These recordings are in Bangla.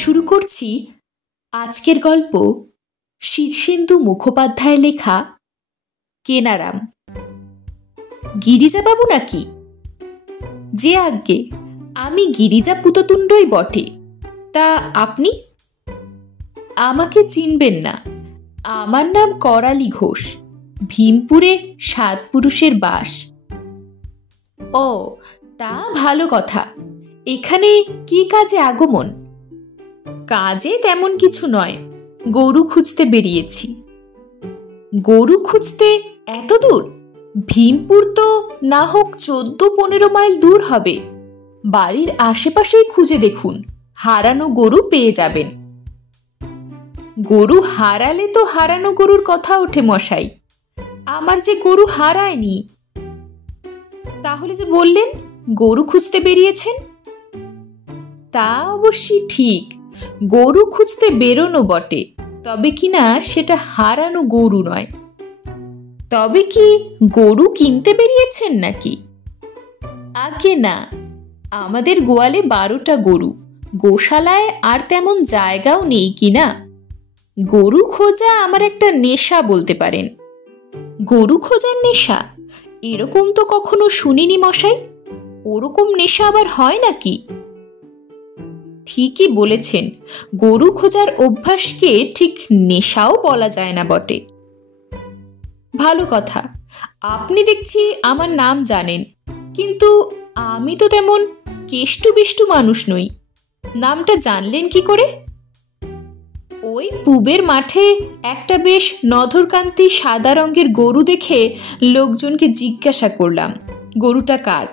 শুরু করছি আজকের গল্প শীর্ষেন্দু মুখোপাধ্যায়ের লেখা কেনারাম। গিরিজাবাবু নাকি? যে আজ্ঞে, আমি গিরিজা পুততুণ্ডই বটে। তা আপনি? আমাকে চিনবেন না, আমার নাম করালি ঘোষ। ভীমপুরে 7 পুরুষের বাস। ও, তা ভালো কথা। এখানে কি কাজে আগমন? কাজে তেমন কিছু নয়, গরু খুঁজতে বেরিয়েছি। গরু খুঁজতে এত দূর? ভীমপুর তো না হোক 14-15 মাইল দূর হবে। বাড়ির আশেপাশেই খুঁজে দেখুন, হারানো গরু পেয়ে যাবেন। গরু হারালে তো হারানো গরুর কথা ওঠে মশাই। আমার যে গরু হারায়নি। তাহলে যে বললেন গরু খুঁজতে বেরিয়েছেন? তা অবশ্যই ঠিক, গরু খুঁজতে বেরোনো বটে, তবে কি না সেটা হারানো গরু নয়। তবে কি গরু কিনতে বেরিয়েছেন নাকি? আগে না, আমাদের গোয়ালে 12টা গরু, গোশালায় আর তেমন জায়গাও নেই কিনা। গরু খোঁজা আমার একটা নেশা বলতে পারেন। গরু খোঁজার নেশা? এরকম তো কখনো শুনিনি মশাই। ওরকম নেশা আবার হয় নাকি? ঠিকই বলেছেন, গরু খোঁজার অভ্যাসকে ঠিক নেশাও বলা যায় না বটে। ভালো কথা, আপনি দেখছি আমার নাম জানেন, কিন্তু আমি তো তেমন কেষ্টু বিষ্টু মানুষ নই। নামটা জানলেন কি করে? ওই পুবের মাঠে একটা বেশ নধরকান্তি সাদা রঙের গরু দেখে লোকজনকে জিজ্ঞাসা করলাম গরুটা কার।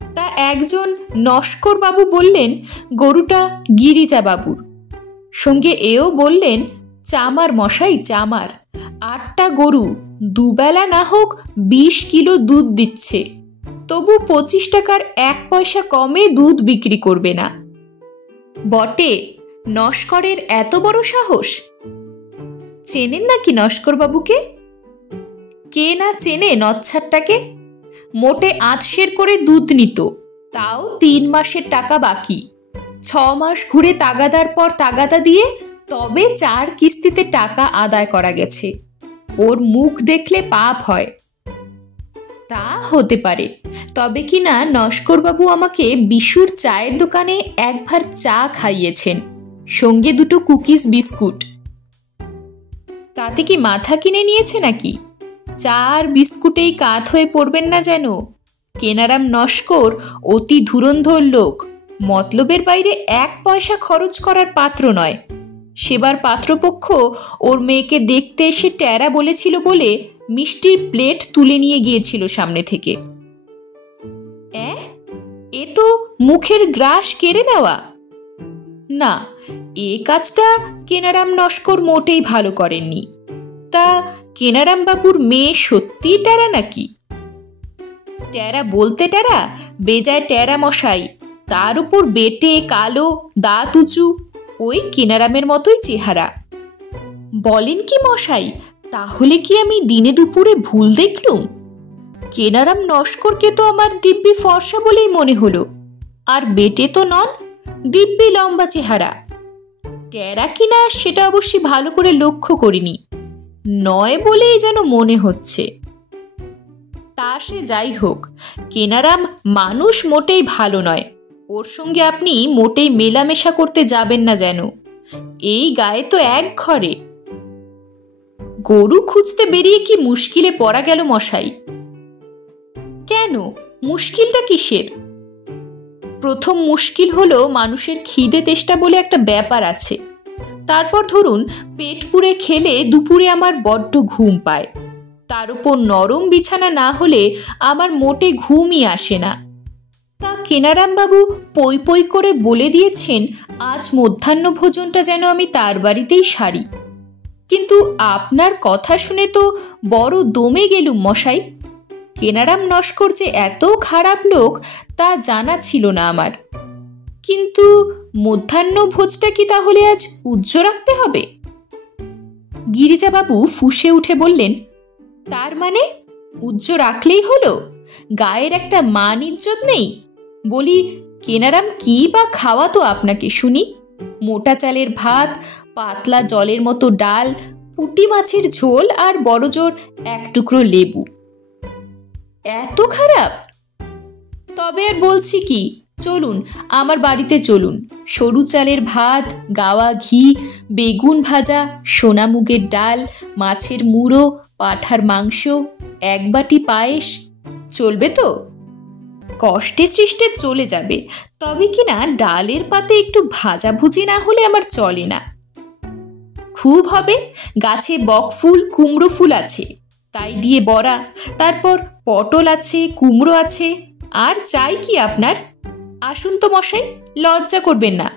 তা একজন নস্কর বাবু বললেন গরুটা গিরিজা বাবুর। সঙ্গে এও বললেন, চামার মশাই চামার, 8টা গরু, দুবেলা না হোক 20 কিলো দুধ দিচ্ছে, তবু 25 টাকার 1 পয়সা কমে দুধ বিক্রি করবে না। বটে, নস্করের এত বড় সাহস! চেনেন নাকি নস্কর বাবুকে? কে না চেনে নচ্ছারটাকে। মোটে 8 সের করে দুধ নিত, তাও 3 মাসের টাকা বাকি। 6 মাস ঘুরে তাগাদার পর তাগাদা দিয়ে তবে 4 কিস্তিতে টাকা আদায় করা গেছে। ওর মুখ দেখলে পাপ হয়। তা হতে পারে, তবে কি না নস্করবাবু আমাকে বিশুর চায়ের দোকানে একবার চা খাইয়েছেন, সঙ্গে 2টো কুকিজ বিস্কুট। তাতে কি মাথা কিনে নিয়েছে নাকি? চা আর বিস্কুটেই কাত হয়ে পড়বেন না যেন। কেনারাম নস্কর অতি ধুরন্ধর লোক, মতলবের বাইরে 1 পয়সা খরচ করার পাত্র নয়। সেবার পাত্রপক্ষ ওর মেয়েকে দেখতে এসে ট্যারা বলেছিল বলে মিষ্টির প্লেট তুলে নিয়ে গিয়েছিল সামনে থেকে। এ তো মুখের গ্রাস কেড়ে নেওয়া। না, এ কাজটা কেনারাম নস্কর মোটেই ভালো করেননি। তা কেনারাম বাবুর মেয়ে সত্যি ট্যারা নাকি? ট্যারা বলতে ট্যারা, বেজায় ট্যারা মশাই। তার উপর বেটে কালো, দাঁত উঁচু, ওই কেনারামের মতোই চেহারা। বলেন কি মশাই, তাহলে কি আমি দিনে দুপুরে ভুল দেখলুম? কেনারাম নস্করকে তো আমার দিব্যি ফর্সা বলেই মনে হলো, আর বেটে তো নন, দিব্যি লম্বা চেহারা। ট্যারা কিনা সেটা অবশ্যই ভালো করে লক্ষ্য করিনি, নয় বলেই যেন মনে হচ্ছে। তা সে যাই হোক, কেনারাম মানুষ মোটেই ভালো নয়। ওর সঙ্গে আপনি মোটেই মেলামেশা করতে যাবেন না যেন। এই গায়ে তো এক ঘরে। গরু খুঁজতে বেরিয়ে কি মুশকিলে পড়া গেল মশাই? কেন, মুশকিলটা কিসের? প্রথম মুশকিল হলো মানুষের খিদে তেষ্টা বলে একটা ব্যাপার আছে। তারপর ধরুন পেট পুড়ে খেলে দুপুরে আমার বড্ড ঘুম পায়। তার উপর নরম বিছানা না হলে আমার মোটে ঘুমই আসে না। তা কেনারাম বাবু পই পই করে বলে দিয়েছেন আজ মধ্যাহ্ন ভোজনটা যেন আমি তার বাড়িতেই সারি। কিন্তু আপনার কথা শুনে তো বড় দমে গেলুম মশাই। কেনারাম নস্কর যে এত খারাপ লোক তা জানা ছিল না আমার। কিন্তু মধ্যাহ্ন ভোজটা কি তাহলে আজ উজ্জ রাখতে হবে? গিরিজাবাবু ফুঁসে উঠে বললেন, তার মানে উজ্জ রাখলেই হলো? গায়ের একটা মান ইজ্জত নেই? বলি কেনারাম কি বা খাওয়াতো আপনাকে শুনি? মোটা চালের ভাত, পাতলা জলের মতো ডাল, পুঁটি মাছের ঝোল আর বড়জোর এক টুকরো লেবু। এত খারাপ? তবে আর বলছি কি, চলুন আমার বাড়িতে চলুন। সরু চালের ভাত, গাওয়া ঘি, বেগুন ভাজা, সোনা মুগের ডাল, মাছের মুড়ো, পাঁঠার মাংস, এক বাটি পায়েস, চলবে তো? কষ্টে সৃষ্টে চলে যাবে, তবে কিনা ডালের পাতে একটু ভাজাভুজি না হলে আমার চলে না। খুব হবে, গাছে বকফুল, কুমড়ো ফুল আছে, তাই দিয়ে বড়া, তারপর পটল আছে, কুমড়ো আছে, আর চাই কি আপনার? আসুন তো মশাই, লজ্জা করবেন না।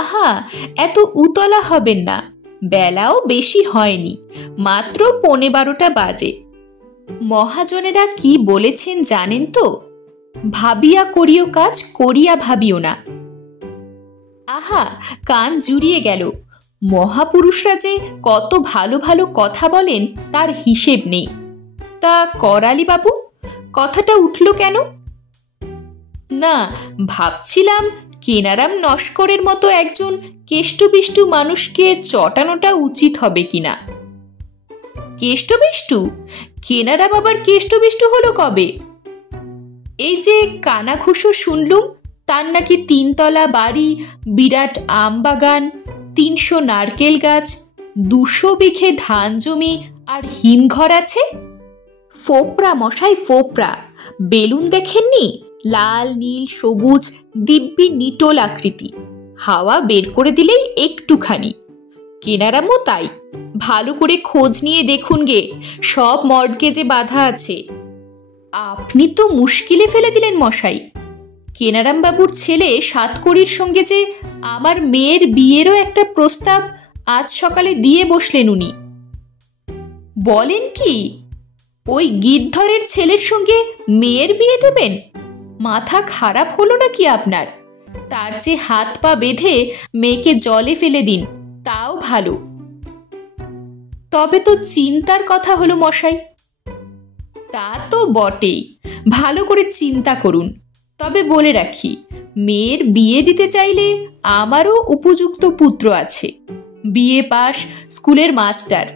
আহা, এত উতলা হবেন না, বেলাও বেশি হয়নি, মাত্র 11:15 বাজে। মহাজনেরা কি বলেছেন জানেন তো? ভাবিয়া করিও কাজ, করিয়া ভাবিও না। আহা, কান জুড়িয়ে গেল। মহাপুরুষরা যে কত ভালো ভালো কথা বলেন তার হিসেব নেই। তা করালি বাবু, কথাটা উঠল কেন? না, ভাবছিলাম কেনারাম নস্করের মতো একজন কেষ্টবিষ্টু মানুষকে চটানোটা উচিত হবে কিনা। কেষ্টবিষ্টু? কেনারাম আবার কেষ্টবিষ্টু হলো কবে? এই যে কানাঘুষো শুনলুম, তার নাকি 3 তলা বাড়ি, বিরাট আম বাগান, 300 নারকেল গাছ, 200 বিঘে ধান জমি আর হিমঘর আছে। ফোপরা মশাই, ফোপরা। বেলুন দেখেননি? লাল, নীল, সবুজ, দিব্যি নিটোল আকৃতি, হাওয়া বের করে দিলেই একটুখানি। কেনারামও তাই, ভালো করে খোঁজ নিয়ে দেখুন গে, সব মর্টগেজে বাঁধা আছে। আপনি তো মুশকিলে ফেলে দিলেন মশাই। কেনারাম বাবুর ছেলে সাতকড়ির সঙ্গে যে আমার মেয়ের বিয়েরও একটা প্রস্তাব আজ সকালে দিয়ে বসলেন উনি। বলেন কি? ওই গিরধরের ছেলের সঙ্গে মেয়ের বিয়ে দেবেন? মাথা খারাপ হলো নাকি আপনার? তার যে হাত পা বেঁধে মেয়েকে জলে ফেলে দিন, তাও ভালো। তবে তো চিন্তার কথা হলো মশাই। তা তো বটেই, ভালো করে চিন্তা করুন। তবে বলে রাখি, মেয়ের বিয়ে দিতে চাইলে আমারও উপযুক্ত পুত্র আছে, বিএ পাস, স্কুলের মাস্টার,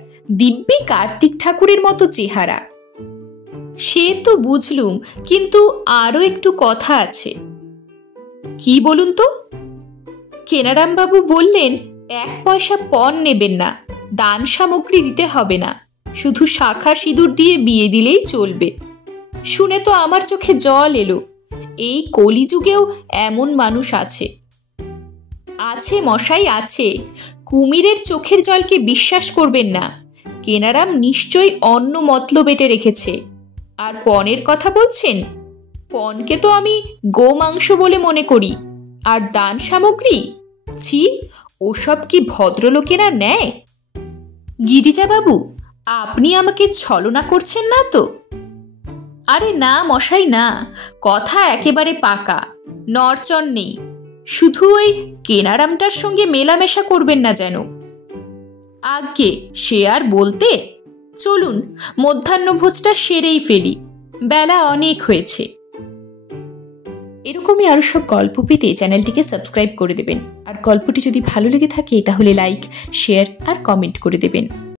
দিব্যি কার্তিক ঠাকুরের মতো চেহারা। সে তো বুঝলুম, কিন্তু আরও একটু কথা আছে। কি বলুন তো? কেনারামবাবু বললেন 1 পয়সা পণ নেবেন না, দান সামগ্রী দিতে হবে না, শুধু শাখা সিঁদুর দিয়ে বিয়ে দিলেই চলবে। শুনে তো আমার চোখে জল এলো। এই কলিযুগেও এমন মানুষ আছে। আছে মশাই, আছে। কুমিরের চোখের জলকে বিশ্বাস করবেন না। কেনারাম নিশ্চয়ই অন্য মতলব এঁটে রেখেছে। আর পণের কথা বলছেন? পণকে তো আমি গোমাংস বলে মনে করি। আর দান সামগ্রী, ছি, ওসব কি ভদ্রলোকেরা নেয়? গিরিজাবাবু, আপনি আমাকে ছলনা করছেন না তো? আরে না মশাই, না, কথা একেবারে পাকা, নড়চড় নেই। শুধু ওই কেনারামটার সঙ্গে মেলামেশা করবেন না যেন। আজ্ঞে, সে আর বলতে। চলুন মধ্যাহ্নভোজটা সেরেই ফেলি, বেলা অনেক হয়েছে। এরকমই আরও সব গল্প পেতে চ্যানেলটিকে সাবস্ক্রাইব করে দেবেন। আর গল্পটি যদি ভালো লেগে থাকে তাহলে লাইক, শেয়ার আর কমেন্ট করে দেবেন।